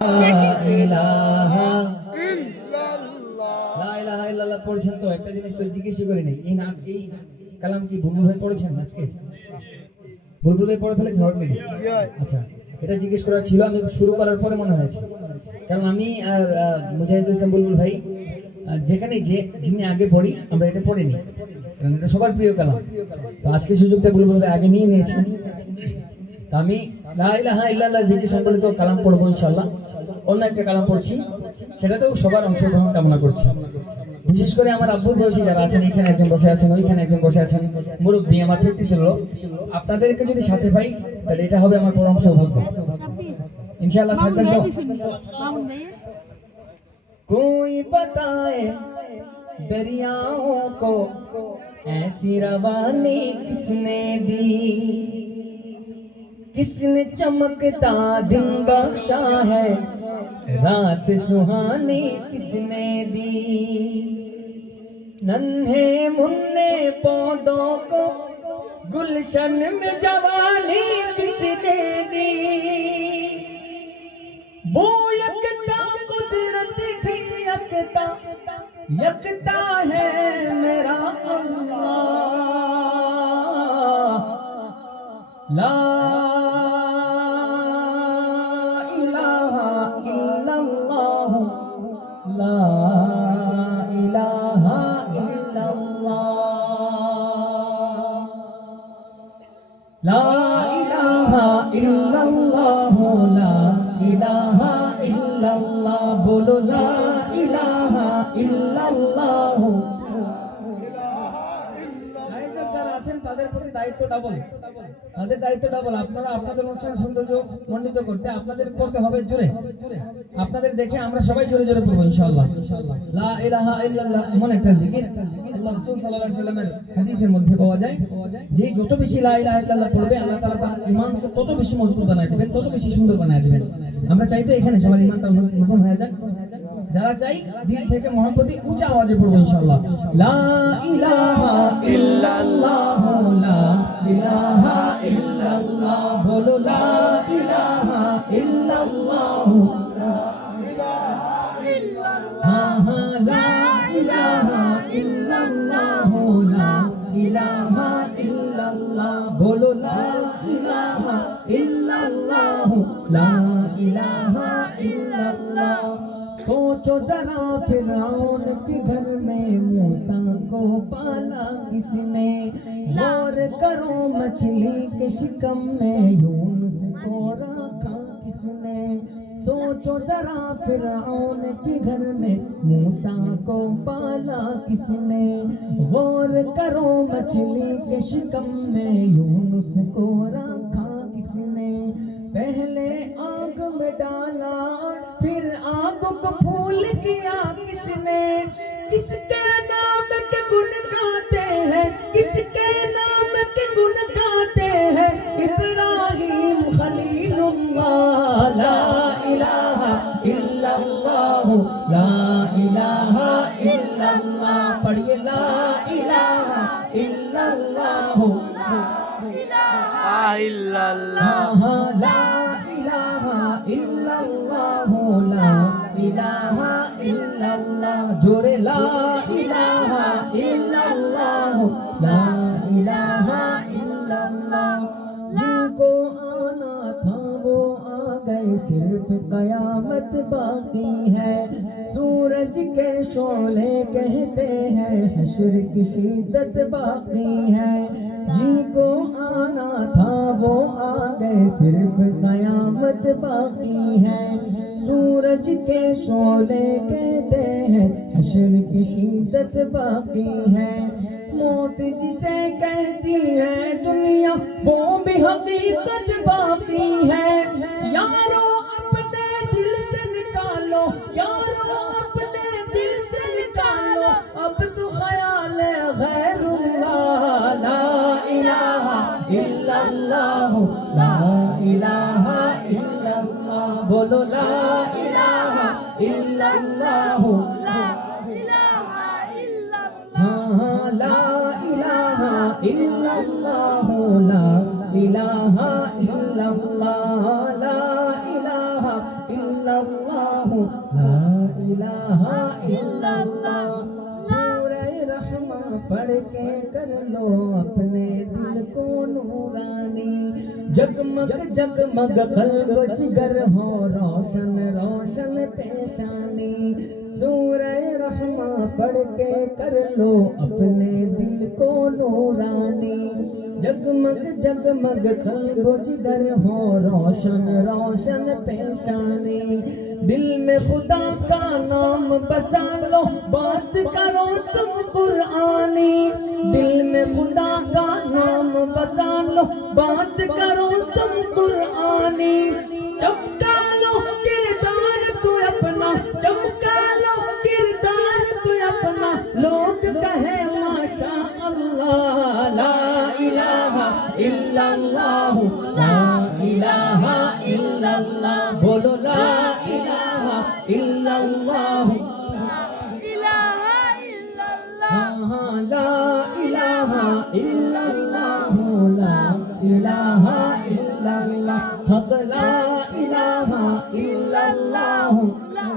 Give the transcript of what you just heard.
ইলাহা লা ইলাহা ইল্লাল্লাহ পড়ছেন তো একটা জিনিস তো জিজ্ঞেস করে নেই এই কালাম কি বুলবুল ভাই পড়েছেন আজকে? বুলবুল ভাই পড়ে ফেলেছেন অলরেডি? আচ্ছা, এটা জিজ্ঞেস করার ছিল, আমি শুরু করার পরে মনে হয়েছে, কারণ আমি আর মুজাহিদুল ইসলাম বুলবুল ভাই যেখানে যিনি আগে পড়ি আমরা এটা পড়িনি, কারণ এটা সবার প্রিয় কালাম। তো আজকে সুযোগটা বুলবুল ভাই আগে নিয়ে নিয়েছেন। তো আমি লা ইলাহা ইল্লাল্লাহ জিকির সম্বলিত কালাম পড়বো ইনশাআল্লাহ। অন্য একটা কালাম পড়ছি, সেটাতেও সবার অংশগ্রহণ কামনা করছি। বিশেষ করে আমার আব্বুর বয়সী যারা আছেন, এখানে একজন বসে আছেন, ওইখানে একজন বসে আছেন, মুরব্বী, আমার পিতৃতুল্য, আপনাদেরকে যদি সাথে পাই তাহলে এটা হবে আমার পরম সৌভাগ্য ইনশাআল্লাহ। থাকবেন তো? कोई बताए दरियाओं को ऐसी रवानी किसने दी, किसने चमकता दिन बख्शा है, रात सुहानी किसने दी, नन्हे मुन्ने पौधों को गुलशन में जवानी किसने दी, वो यकता कुदरत भी यकता यकता है मेरा अल्लाह, ला इलाहा इल्लल्लाह, ला इलाहा इल्लल्लाह, ला इलाहा इल्लल्लाह, ला इलाहा इल्लल्लाह, बोलो ला इलाहा इल्लल्लाह। আয়োজক যারা আছেন তাদের প্রতি দায়িত্ব ডাবল, তাদের দায়িত্ব ডাবল। আপনারা আপনাদের অনুষ্ঠানের সৌন্দর্য মণ্ডিত করতে আপনাদের করতে হবে জোরে, আপনাদের দেখে আমরা সবাই জোরে জোরে পড়বো ইনশাআল্লাহ। লা ইলাহা ইল্লাল্লাহ এমন একটা জিকির আল্লাহ রাসূল সাল্লাল্লাহু আলাইহি ওয়াসাল্লামের হাদিসের মধ্যে পাওয়া যায়, যে যত বেশি লা ইলাহা ইল্লাল্লাহ পড়বে আল্লাহ তাআলা তার ঈমানকে তত বেশি মজবুত বানায় দিবেন, তত বেশি সুন্দর বানায় দিবেন। আমরা চাই তো এখানে সবার ঈমানটা নতুন হয়ে যাক। যারা চাই দিল থেকে মহব্বতে উঁচা আওয়াজে পড়বো ইনশাআল্লাহ। লা ইলাহা ইল্লাল্লাহ, লা ইলাহা ইল্লাল্লাহ, বলো লা ইলাহা ইল্লাল্লাহ, লা ইলাহা ইল্লাল্লাহ, লা ইলাহা ইল্লাল্লাহ, লা ইলাহা ইল্লাল্লাহ, বলো লা ইলাহা ইল্লাল্লাহ, লা ইলাহা ইল্লাল্লাহ। सोचो जरा फिरौन के घर में मूसा को पाला किसने, गौर करो मछली के शिकम में यूनुस को रखा किसने, सोचो जरा फिरौन के घर में मूसा को पाला किसने, गौर करो मछली के शिकम में यूनुस को रखा किसने, पहले आग में डाला फिर आग को फूल किया किसने, किसके नाम के गुण गाते हैं, किसके नाम के गुण गाते हैं, इब्राहिम खलीलुल्लाह, ला इलाहा इल्लल्लाह, ला इलाहा इल्लल्लाह, पढ़िए ला इलाहा इल्लल्लाह, ला इलाहा इल्लल्लाह, ला इलाहा इल्लल्लाह, ला इलाहा इल्लल्लाह, जोरे ला इलाहा इल्लल्लाह, ला इलाहा इल्लल्लाह। जिनको आना था वो आ गए, सिर्फ कयामत बाकी है, सूरज के शोले कहते हैं हश्र की शिद्दत बाकी है, जिनको आना था वो आ गए, सिर्फ कयामत बाकी है, सूरज के शोले कहते हैं हश्र की शिद्दत बाकी है, मौत जिसे कहती है दुनिया वो भी हकीकत बाकी है, यारो अपने दिल से निकालो, यारो अपने दिल से निकालो, अब तो ख्याल गैरुल्लाह, ला इलाहा इल्लल्लाह, ला इलाहा इल्लल्लाह, बोलो ला इलाहा इल्लल्लाह, ला इलाहा इल्लल्लाह, ला इलाहा इल्लल्लाह, ला इलाहा इल्लल्लाह, ला इलाहा इल्लल्लाह। इल्लल्लाह ला इलाहा इल्लल्लाह सूरह रहमान पढ़ के कर लो अपने दिल को नूरानी जगमग जगमग कल्ब जिगर हो रोशन रोशन पेशानी सूरह रहमान पढ़ के कर लो अपने दिल को नूरानी जगमग जगमग कल्ब जिगर हो रोशन रोशन पेशानी दिल में खुदा का नाम बसा लो बात करो तुम कुरानी दिल में खुदा का नाम बसा लो बात करो तुम कुरानी चमका लो किरदार को अपना चमका लो किरदार को अपना लोग कहे माशा अल्लाह ला इलाहा इल्लल्लाह ला इलाहा इल्लल्लाह बोलो ला इलाहा इल्लल्लाह لا إله إلا الله لا إله إلا الله حق لا إله إلا الله لا